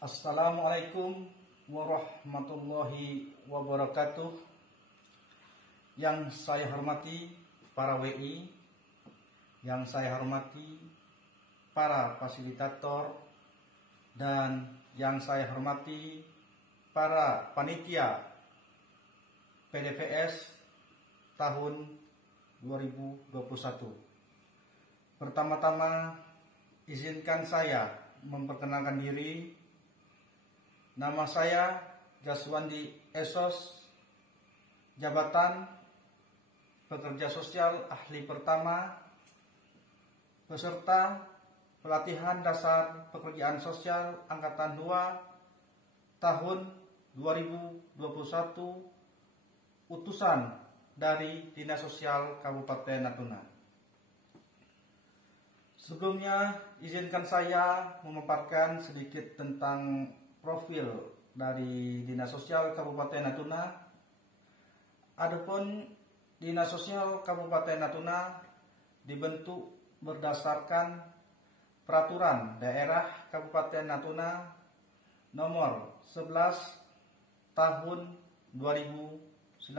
Assalamualaikum warahmatullahi wabarakatuh. Yang saya hormati para WI, yang saya hormati para fasilitator, dan yang saya hormati para panitia PDVS tahun 2021. Pertama-tama izinkan saya memperkenalkan diri. Nama saya Jaswandi Esos, jabatan pekerja sosial ahli pertama, peserta pelatihan dasar pekerjaan sosial angkatan 2 tahun 2021, utusan dari Dinas Sosial Kabupaten Natuna. Sebelumnya izinkan saya memaparkan sedikit tentang profil dari Dinas Sosial Kabupaten Natuna. Adapun Dinas Sosial Kabupaten Natuna dibentuk berdasarkan Peraturan Daerah Kabupaten Natuna Nomor 11 Tahun 2019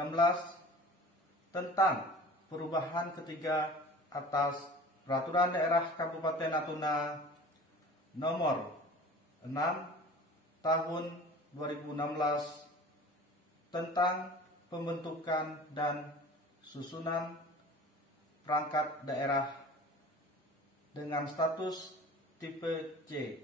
tentang perubahan ketiga atas Peraturan Daerah Kabupaten Natuna Nomor 6 Tahun 2016 tentang pembentukan dan susunan perangkat daerah dengan status tipe C.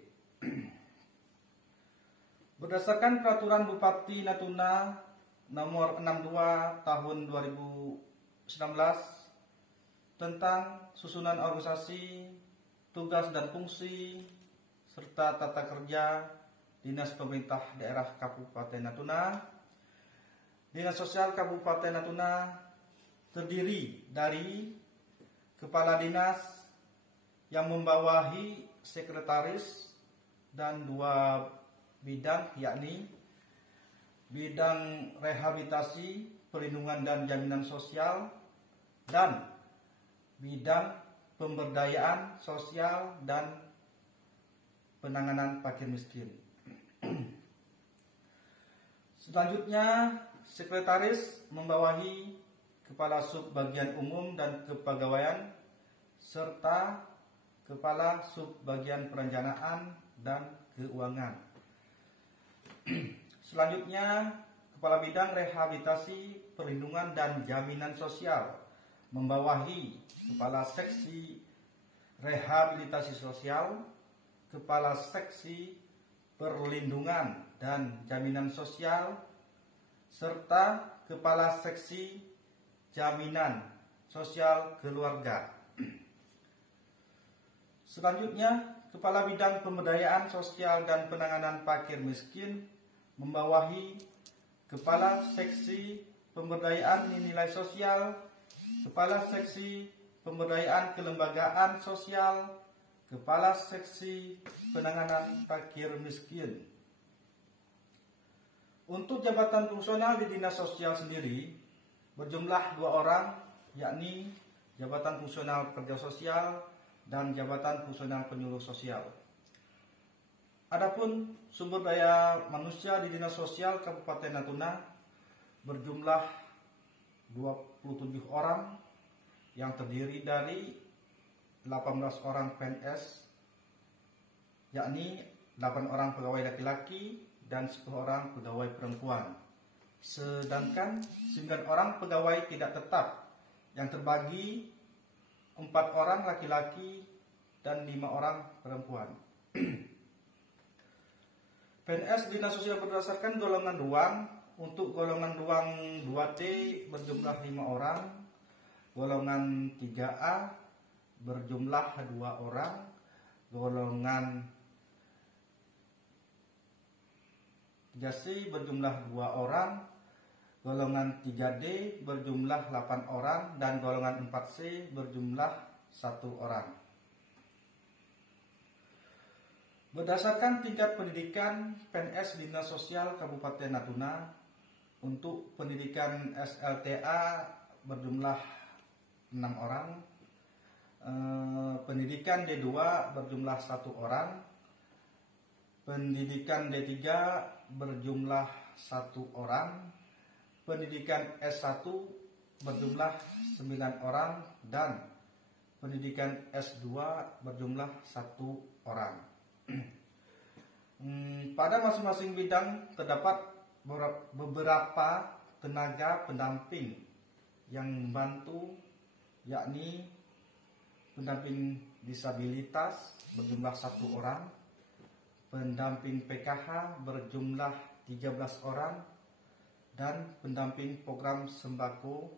Berdasarkan Peraturan Bupati Natuna Nomor 62 Tahun 2019 tentang susunan organisasi, tugas dan fungsi, serta tata kerja Dinas Pemerintah Daerah Kabupaten Natuna, Dinas Sosial Kabupaten Natuna terdiri dari Kepala Dinas yang membawahi Sekretaris dan 2 bidang, yakni bidang rehabilitasi, perlindungan dan jaminan sosial, dan bidang pemberdayaan sosial dan penanganan fakir miskin. Selanjutnya, Sekretaris membawahi Kepala Sub Bagian Umum dan Kepegawaian serta Kepala Sub Bagian Perencanaan dan Keuangan. Selanjutnya, Kepala Bidang Rehabilitasi, Perlindungan dan Jaminan Sosial membawahi Kepala Seksi Rehabilitasi Sosial, Kepala Seksi Perlindungan dan Jaminan Sosial, serta Kepala Seksi Jaminan Sosial Keluarga. Selanjutnya, Kepala Bidang Pemberdayaan Sosial dan Penanganan Fakir Miskin membawahi Kepala Seksi Pemberdayaan Nilai Sosial, Kepala Seksi Pemberdayaan Kelembagaan Sosial, Kepala Seksi Penanganan Fakir Miskin. Untuk jabatan fungsional di Dinas Sosial sendiri berjumlah 2 orang, yakni Jabatan Fungsional Kerja Sosial dan Jabatan Fungsional Penyuluh Sosial. Adapun sumber daya manusia di Dinas Sosial Kabupaten Natuna berjumlah 27 orang yang terdiri dari 18 orang PNS, yakni 8 orang pegawai laki-laki dan 10 orang pegawai perempuan. Sedangkan 9 orang pegawai tidak tetap yang terbagi 4 orang laki-laki dan 5 orang perempuan. PNS Dinas Sosial berdasarkan golongan ruang. Untuk golongan ruang 2D berjumlah 5 orang, golongan 3A berjumlah 2 orang, golongan 3C berjumlah 2 orang, golongan 3D berjumlah 8 orang, dan golongan 4C berjumlah 1 orang. Berdasarkan tingkat pendidikan PNS Dinas Sosial Kabupaten Natuna, untuk pendidikan SLTA berjumlah 6 orang, pendidikan D2 berjumlah 1 orang, pendidikan D3 berjumlah 1 orang, pendidikan S1 berjumlah 9 orang, dan pendidikan S2 berjumlah 1 orang. Pada masing-masing bidang terdapat beberapa tenaga pendamping yang membantu, yakni pendamping disabilitas berjumlah 1 orang, pendamping PKH berjumlah 13 orang, dan pendamping program sembako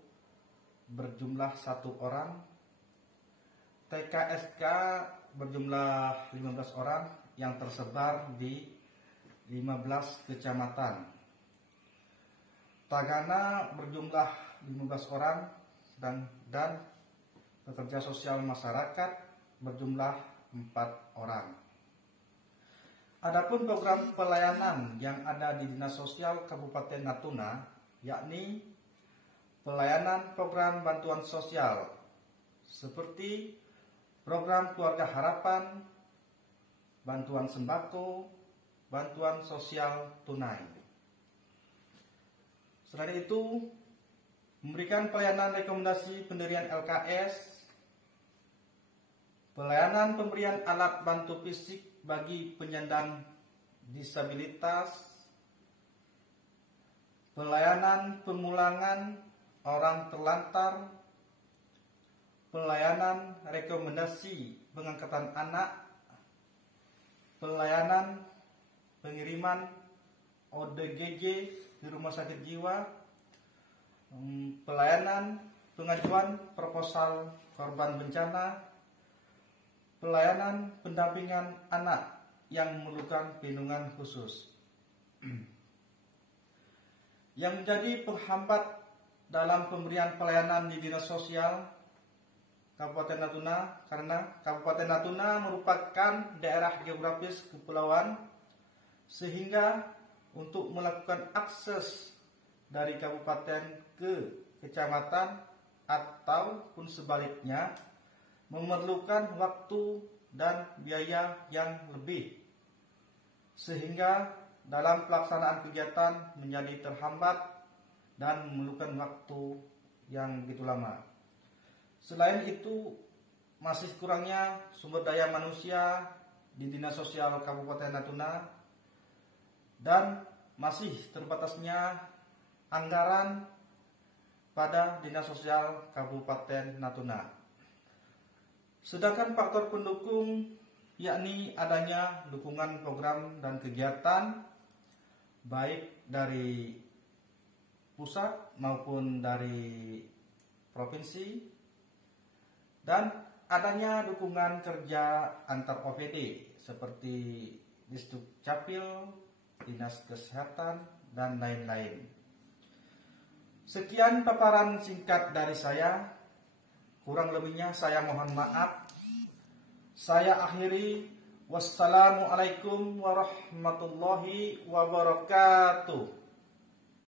berjumlah 1 orang. TKSK berjumlah 15 orang yang tersebar di 15 kecamatan. Tagana berjumlah 15 orang dan pekerja sosial masyarakat berjumlah 4 orang. Adapun program pelayanan yang ada di Dinas Sosial Kabupaten Natuna, yakni pelayanan program bantuan sosial seperti program Keluarga Harapan, bantuan sembako, bantuan sosial tunai. Selain itu, memberikan pelayanan rekomendasi pendirian LKS, pelayanan pemberian alat bantu fisik bagi penyandang disabilitas, pelayanan pemulangan orang terlantar, pelayanan rekomendasi pengangkatan anak, pelayanan pengiriman ODGJ di rumah sakit jiwa, pelayanan pengajuan proposal korban bencana, pelayanan pendampingan anak yang memerlukan perlindungan khusus. Yang menjadi penghambat dalam pemberian pelayanan di Dinas Sosial Kabupaten Natuna, karena Kabupaten Natuna merupakan daerah geografis kepulauan, sehingga untuk melakukan akses dari kabupaten ke kecamatan ataupun sebaliknya memerlukan waktu dan biaya yang lebih, sehingga dalam pelaksanaan kegiatan menjadi terhambat dan memerlukan waktu yang begitu lama. Selain itu, masih kurangnya sumber daya manusia di Dinas Sosial Kabupaten Natuna dan masih terbatasnya anggaran pada Dinas Sosial Kabupaten Natuna. Sedangkan faktor pendukung yakni adanya dukungan program dan kegiatan baik dari pusat maupun dari provinsi, dan adanya dukungan kerja antar OPD seperti Disduk Capil, Dinas Kesehatan, dan lain-lain. Sekian paparan singkat dari saya. Kurang lebihnya saya mohon maaf. Saya akhiri. Wassalamualaikum warahmatullahi wabarakatuh.